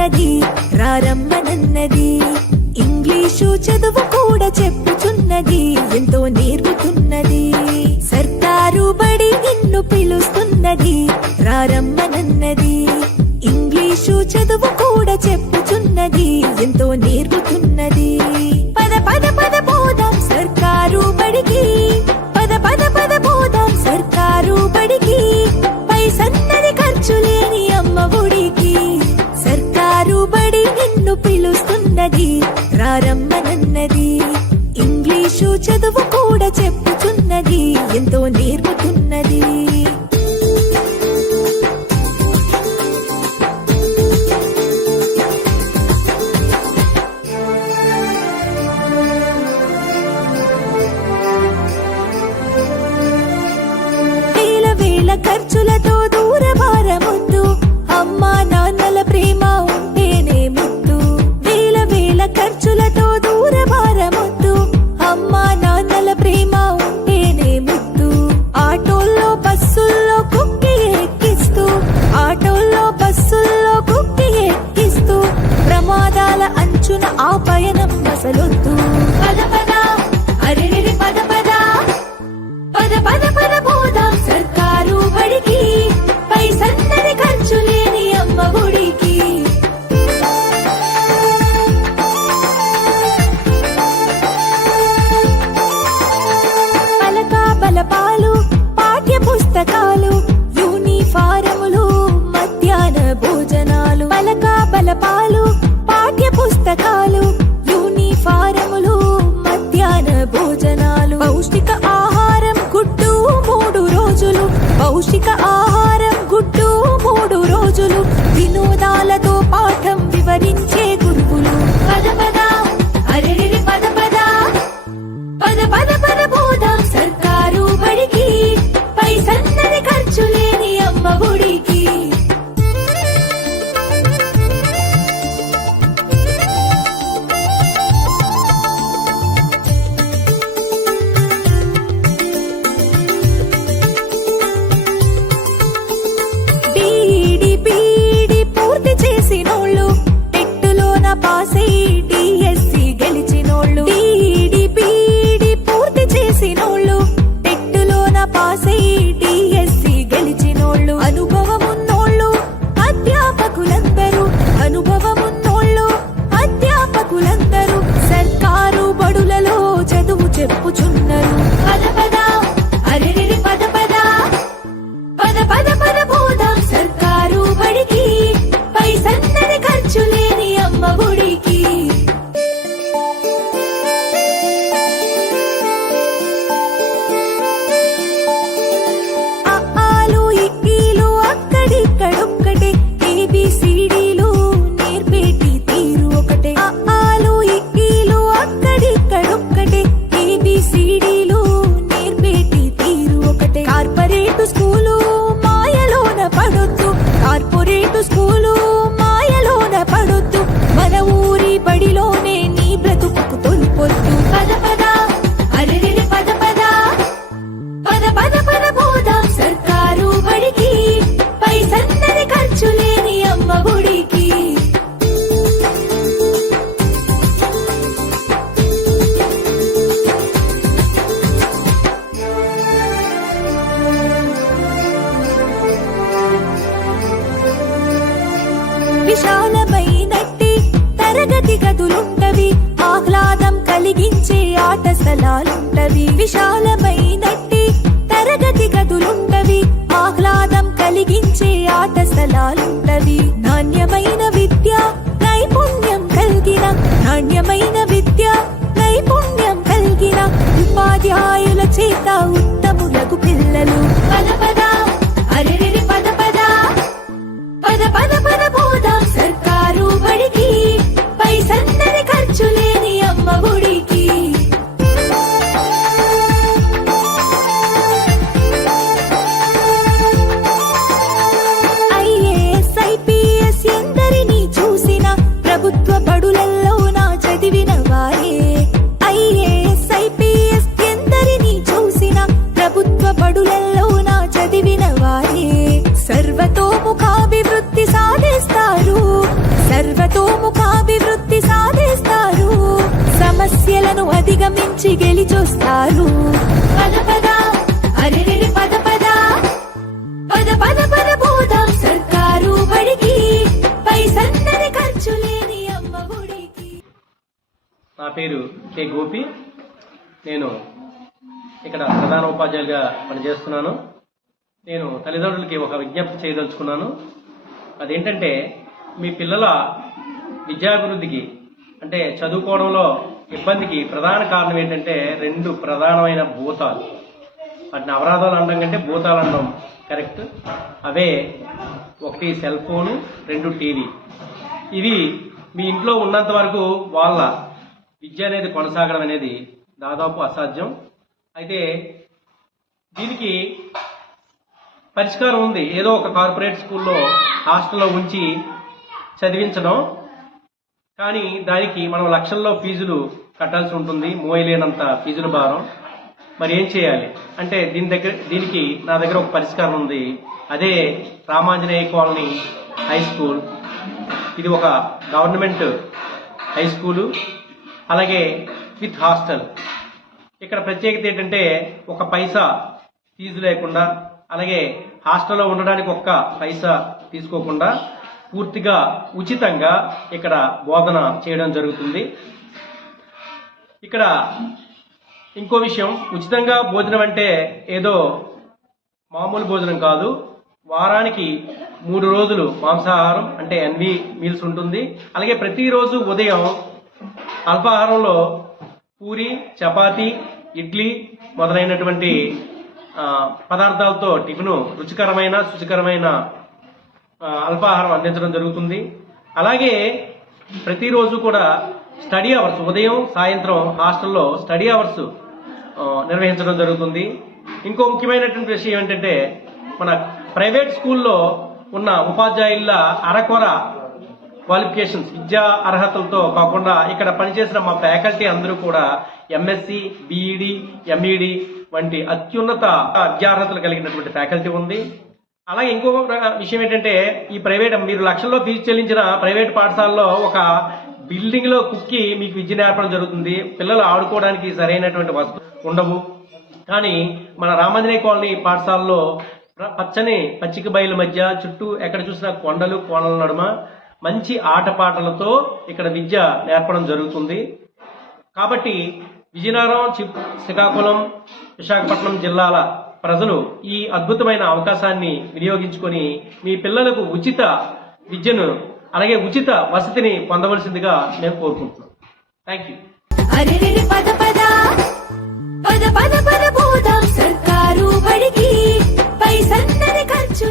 పిలుస్తున్నది రారమ్మనన్నది. English చదువు కూడా చెప్పుచున్నది ఎంతో నేర్పుతున్నది. సర్కారు బడి నిన్ను పిలుస్తున్నది రారమ్మనన్నది. ఇంగ్లీషు చదువు కూడా చెప్పుచున్నది ఎంతో నేర్పుతున్నది. పద పద పద పోదాం సర్కారు బడికి, పద పద పద పోదాం సర్కారు బడికి. పైసన్నది ఖర్చు లేని అమ్మ ఒడికి. సర్కారు బడి నిన్ను పిలుస్తున్నది రారమ్మనన్నది. ఇంగ్లీషు చదువు కూడా చెప్పుచున్నది ఎంతో నేర్పుతున్నది. ఖర్చులతో దూరమారముద్దు, అమ్మా నాన్నల ప్రేమ ఉంటేనే ముద్దు. వేల వేల ఖర్చులతో దూరమారముద్దు, అమ్మా నాన్నల ప్రేమ ఉంటేనే ముద్దు. ఆటోల్లో బస్సుల్లో కుక్కి ఎక్కిస్తూ, ఆటోల్లో బస్సుల్లో కుక్కి ఎక్కిస్తూ, ప్రమాదాల అంచున ఆ పయనం అసలొద్దు. పద పద అరెరెరి పద పద, పద పద పద పోదాం సర్కారు బడికి. పైసన్నది ఖర్చు లేని అమ్మ ఒడికి. పలక బలపాలు పాఠ్య పుస్తకాలు, యూనిఫారములు మధ్యాహ్న భోజనాలు. పలక బలపాలు పాఠ్య పుస్తకాలు, యూనిఫారములు మధ్యాహ్న భోజనాలు. పౌష్టిక ఆహారం గుడ్డు 3 రోజులు, పౌష్టిక ఆహారం గుడ్డు 3 రోజులు. వినోదాలతో పాఠం వివరించే గురువులు. పద పద అరెరెరి పద పద, పద పద పద పోదాం సర్కారు బడికి. పైసన్నది ఖర్చు లేని అమ్మ ఒడికి. పాసై డిఎస్సి గెలిచినోళ్ళు, డిడిపిడి పూర్తి చేసినోళ్ళు, టెట్టులోన పాసై డిఎస్సి గెలిచినోళ్ళు. అనుభవమున్నోళ్ళు అధ్యాపకులందరూ, అనుభవమున్నోళ్ళు అధ్యాపకులందరూ సర్కారు బడులలో చదువు చెప్పుచున్నారు. పద పద అరెరెరి పద పద, పద పద పద పోదాం సర్కారు బడికి. పైసన్నది ఖర్చు లేని అమ్మ ఒడికి. అఆలు ఇక్కీలు అక్కడిక్కడొక్కటే, ఏబిసిడీలు నేర్పేటి తీరు ఒకటే. అఆలు ఇక్కీలు అక్కడిక్కడొక్కటే, ఏబిసిడీలు నేర్పేటి తీరు ఒకటే. కార్పొరేటు స్కూలు మాయలోన పడొద్దు, కార్పొరేటు స్కూలు మాయలోన పడొద్దు. మన ఊరి బడిలోనే నీ బ్రతుకు తొలిపొద్దు. పద పద అరెరెరి పద పద, పద పద పద పోదాం సర్కారు బడికి. పైసన్నది ఖర్చు లేని అమ్మ ఒడికి. విశాలమైనట్టి తరగతి గదులుంటవి, ఆహ్లాదం కలిగించే ఆట స్థలాలుంటవి. విశాలమైనట్టి తరగతి గదులుంటవి, ఆహ్లాదం కలిగించే ఆట స్థలాలుంటవి. నాణ్యమైన విద్య నైపుణ్యం కలిగిన, నాణ్యమైన విద్య నైపుణ్యం కలిగిన ఉపాధ్యాయుల చేత ఉత్తములకు పిల్లలు. పద పద అరెరెరి పద పద, పద పద పద పోదాం సర్కారు బడికి. పైసన్నది ఖర్చు లేని అమ్మ ఒడికి. అధిగమించి గెలిచొస్తారు. పద పద అరెరెరె పద పద పద పద పద పోదాం సర్కారు బడికి, పైసన్నది ఖర్చు లేని అమ్మ ఒడికి. నా పేరు కె గోపి. నేను ఇక్కడ ప్రధాన ఉపాధ్యాయులుగా పనిచేస్తున్నాను. నేను తల్లిదండ్రులకి ఒక విజ్ఞప్తి చేయదలుచుకున్నాను. అదేంటంటే, మీ పిల్లల విద్యాభివృద్ధికి అంటే చదువుకోవడంలో ఇబ్బందికి ప్రధాన కారణం ఏంటంటే 2 ప్రధానమైన భూతాలు. వాటిని అపరాధాలు అనడం కంటే భూతాలు అనడం కరెక్ట్. అవే 1 సెల్ ఫోను, 2 టీవీ. ఇవి మీ ఇంట్లో ఉన్నంత వరకు వాళ్ళ విద్య అనేది కొనసాగడం అనేది దాదాపు అసాధ్యం. అయితే దీనికి పరిష్కారం ఉంది. ఏదో ఒక కార్పొరేట్ స్కూల్లో హాస్టల్లో ఉంచి చదివించడం, కానీ దానికి మనం లక్షల్లో ఫీజులు కట్టాల్సి ఉంటుంది, మోయలేనంత ఫీజుల భారం. మరి ఏం చేయాలి అంటే దీనికి నా దగ్గర ఒక పరిష్కారం ఉంది. అదే రామాంజనేయ కాలనీ హై స్కూల్. ఇది ఒక గవర్నమెంట్ హై స్కూలు, అలాగే విత్ హాస్టల్. ఇక్కడ ప్రత్యేకత ఏంటంటే 1 పైసా ఫీజు లేకుండా, అలాగే హాస్టల్లో ఉండడానికి 1 పైసా తీసుకోకుండా పూర్తిగా ఉచితంగా ఇక్కడ బోధన చేయడం జరుగుతుంది. ఇక్కడ ఇంకో విషయం, ఉచితంగా భోజనం అంటే ఏదో మామూలు భోజనం కాదు. వారానికి 3 రోజులు మాంసాహారం అంటే ఎన్వి మీల్స్ ఉంటుంది. అలాగే ప్రతిరోజు ఉదయం అల్పాహారంలో పూరి, చపాతి, ఇడ్లీ మొదలైనటువంటి పదార్థాలతో టిఫిను రుచికరమైన శుచికరమైన అల్పాహారం అందించడం జరుగుతుంది. అలాగే ప్రతిరోజు కూడా స్టడీ అవర్స్, ఉదయం సాయంత్రం హాస్టల్లో స్టడీ అవర్స్ నిర్వహించడం జరుగుతుంది. ఇంకో ముఖ్యమైనటువంటి విషయం ఏంటంటే, మన ప్రైవేట్ స్కూల్లో ఉన్న ఉపాధ్యాయుల అరకొర క్వాలిఫికేషన్స్, విద్యా అర్హతలతో కాకుండా ఇక్కడ పనిచేసిన మా ఫ్యాకల్టీ అందరూ కూడా ఎంఎస్సి, బిఈడి, ఎంఈడి వంటి అత్యున్నత విద్యార్హతలు కలిగినటువంటి ఫ్యాకల్టీ ఉంది. అలాగే ఇంకొక విషయం ఏంటంటే, ఈ ప్రైవేట్ మీరు లక్షల్లో ఫీజు చెల్లించిన ప్రైవేట్ పాఠశాలలో ఒక బిల్డింగ్ లో కుక్కి మీకు విద్య నేర్పడం జరుగుతుంది. పిల్లలు ఆడుకోవడానికి సరైనటువంటి వసతులు ఉండవు. కానీ మన రామాంజనేయ కాలనీ పాఠశాలలో పచ్చని పచ్చిక బయలు మధ్య చుట్టూ ఎక్కడ చూసినా కొండలు, కోనల నడుమ మంచి ఆటపాటలతో ఇక్కడ విద్య నేర్పడం జరుగుతుంది. కాబట్టి విజయనగరం, శ్రీకాకుళం, విశాఖపట్నం జిల్లాల ప్రజలు ఈ అద్భుతమైన అవకాశాన్ని వినియోగించుకొని మీ పిల్లలకు ఉచిత విద్యను అలాగే ఉచిత వసతిని పొందవలసిందిగా మేము కోరుకుంటున్నాం. Thank you. అరెరెరె పద పద పద పద పద పోదాం సర్కారు బడికి, పైసన్నది ఖర్చు